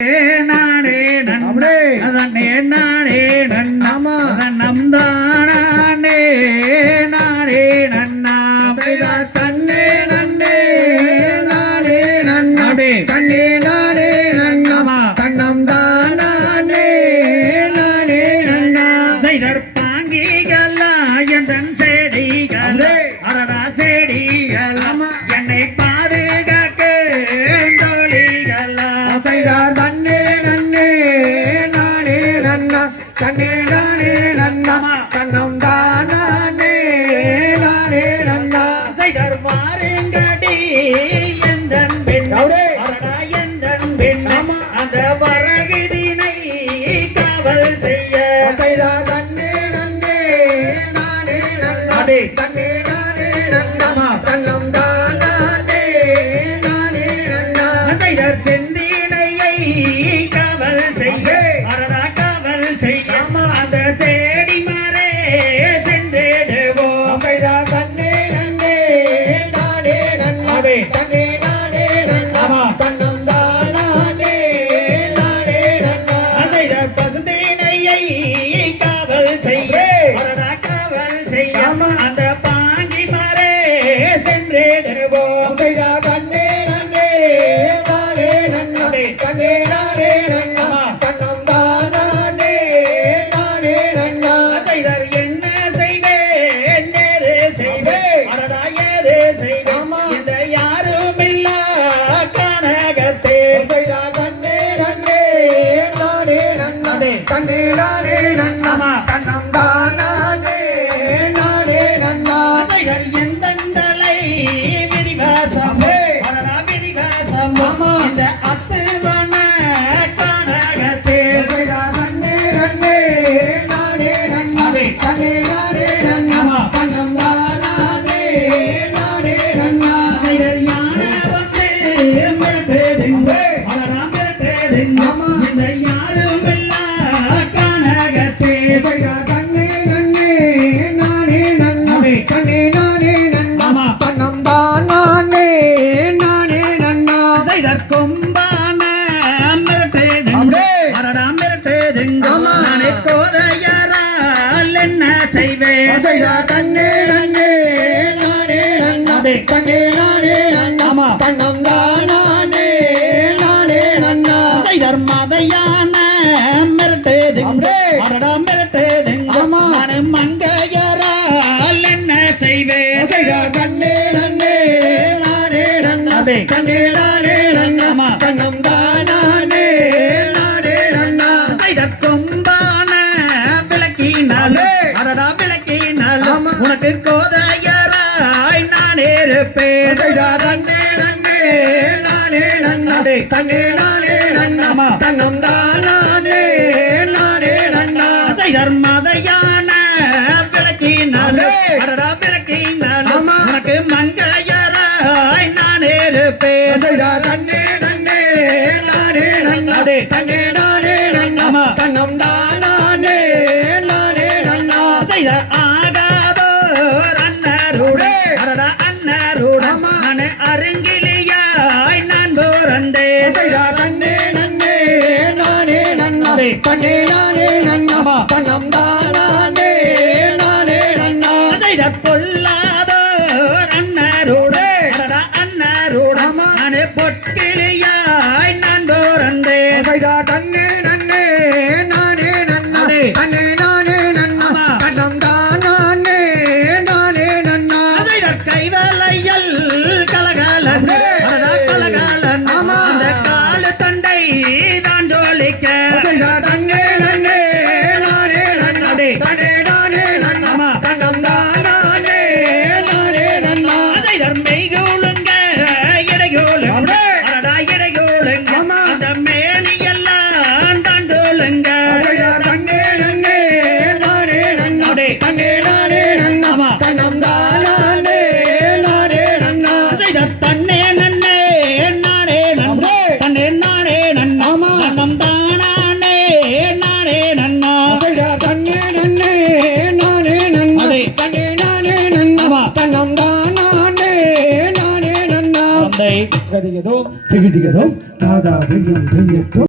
நாடே நன்னே அதன்னே நாடே நன்னமா நம் தானே நாடே நன்னா. செய்தா தன்னே நன்னே நாடே நன்னாடே தன்னே நாடே நன்னமா தன்னம் தானே நாடே நன்னா. செய்தற்பா செய்தார். தன்னே நன்னே நானே நன்னா. தன்னே நானே நன்னா. தன்னம் தானே நானே நன்னா. செய்தார் மாறேங்கடி எந்த பெண் எந்த பெண் அந்த வரகிதினை காவல் செய்ய. செய்தார். தன்னே செய்தார் தன்னே நன்னே நானே நன்னா தன்னே நானே நன்னா தன்னம் தானே நானே நன்னா செய்தார் மதையான மிரட்டேது அரடா மிரட்டேது நானும் மங்கையரால் என்ன செய்வேன்? செய்தார் தன்னே நன்னே நானே நன்னா தன்னே நாயராய் நான் இருப்பேன். நன்னே நன்னே நானே நன்னா. தன்னே நானே நன்னா. தன்னந்தான் நானே நானே நன்னா. தர்மதையான விளக்கினாலே. விளக்கினாலே. உனக்கு மங்கையராய் நான் இருப்பேன். நன்னே நன்னே நானே நன்னா. தன்னே அருங்கிலியாய் நான் போறந்தேன். கண்ணே நன்னே நானே நன்னாவே கண்ணே நானே நன்னமா கண்ணம் தானே நானே நன்னா. செய்த பொல்லாதோ அண்ணருடே அண்ணருடமானே பொட்டு 가리게도 되게 되게도 다다 되게 되게도